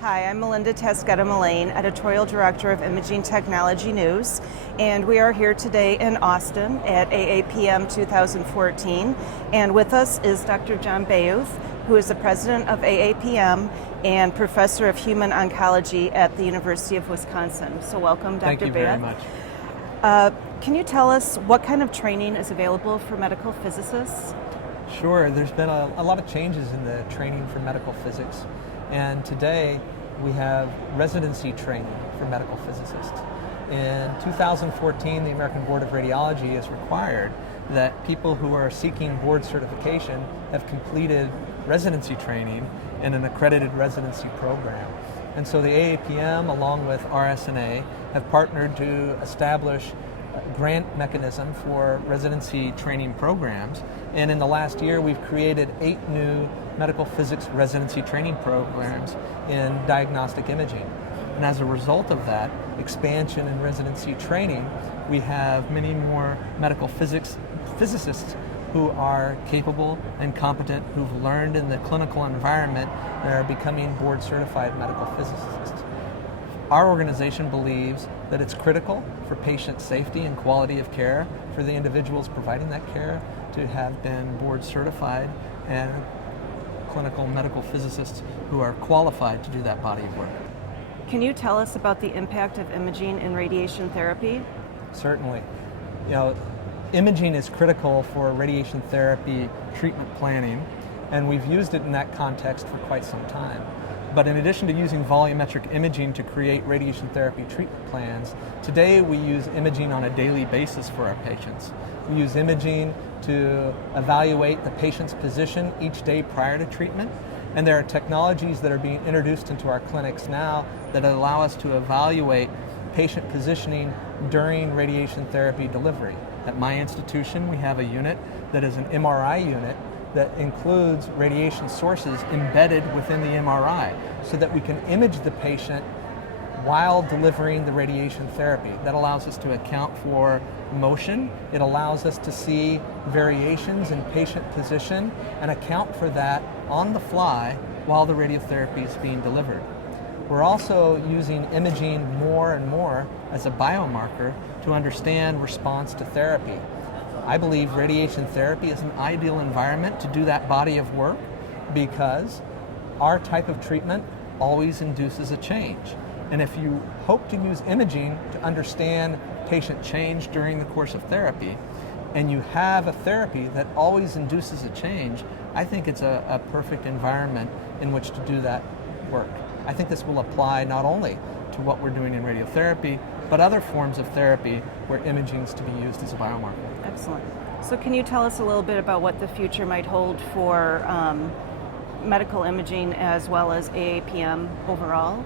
Hi, I'm Melinda Taschetta-Millane, Editorial Director of Imaging Technology News, and we are here today in Austin at AAPM 2014, and with us is Dr. John Bayouth, who is the President of AAPM and Professor of Human Oncology at the University of Wisconsin. So welcome, Dr. Bayouth. Thank you very much. Can you tell us what kind of training is available for medical physicists? Sure, there's been a lot of changes in the training for medical physics. And today, we have residency training for medical physicists. In 2014, the American Board of Radiology has required that people who are seeking board certification have completed residency training in an accredited residency program. And so the AAPM, along with RSNA, have partnered to establish a grant mechanism for residency training programs. And in the last year, we've created 8 new medical physics residency training programs in diagnostic imaging. And as a result of that expansion in residency training, we have many more medical physicists who are capable and competent, who've learned in the clinical environment, and are becoming board certified medical physicists. Our organization believes that it's critical for patient safety and quality of care for the individuals providing that care to have been board certified and clinical medical physicists who are qualified to do that body of work. Can you tell us about the impact of imaging in radiation therapy? Certainly. Imaging is critical for radiation therapy treatment planning, and we've used it in that context for quite some time. But in addition to using volumetric imaging to create radiation therapy treatment plans, today we use imaging on a daily basis for our patients. We use imaging to evaluate the patient's position each day prior to treatment, and there are technologies that are being introduced into our clinics now that allow us to evaluate patient positioning during radiation therapy delivery. At my institution, we have a unit that is an MRI unit that includes radiation sources embedded within the MRI so that we can image the patient while delivering the radiation therapy. That allows us to account for motion. It allows us to see variations in patient position and account for that on the fly while the radiotherapy is being delivered. We're also using imaging more and more as a biomarker to understand response to therapy. I believe radiation therapy is an ideal environment to do that body of work because our type of treatment always induces a change. And if you hope to use imaging to understand patient change during the course of therapy, and you have a therapy that always induces a change, I think it's a perfect environment in which to do that work. I think this will apply not only to what we're doing in radiotherapy, but other forms of therapy where imaging is to be used as a biomarker. Excellent. So can you tell us a little bit about what the future might hold for medical imaging as well as AAPM overall?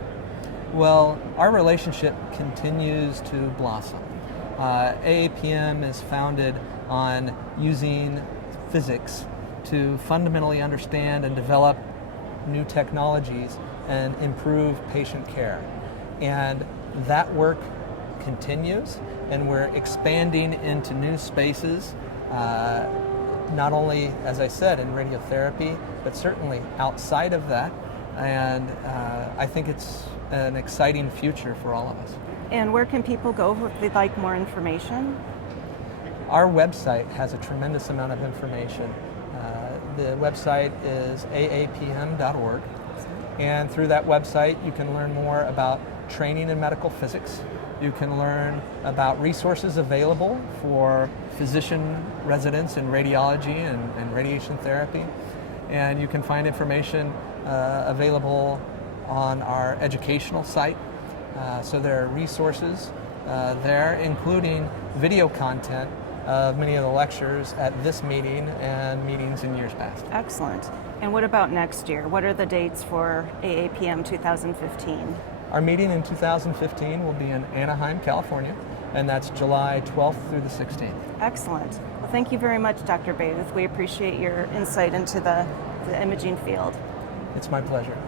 Well, our relationship continues to blossom. AAPM is founded on using physics to fundamentally understand and develop new technologies and improve patient care. And that work continues, and we're expanding into new spaces, not only, as I said, in radiotherapy, but certainly outside of that. And I think it's an exciting future for all of us. And where can people go if they'd like more information? Our website has a tremendous amount of information. The website is aapm.org, and through that website you can learn more about training in medical physics. You can learn about resources available for physician residents in radiology and radiation therapy. And you can find information available on our educational site. So there are resources there, including video content of many of the lectures at this meeting and meetings in years past. Excellent. And what about next year? What are the dates for AAPM 2015? Our meeting in 2015 will be in Anaheim, California, and that's July 12th through the 16th. Excellent. Well, thank you very much, Dr. Bayouth. We appreciate your insight into the imaging field. It's my pleasure.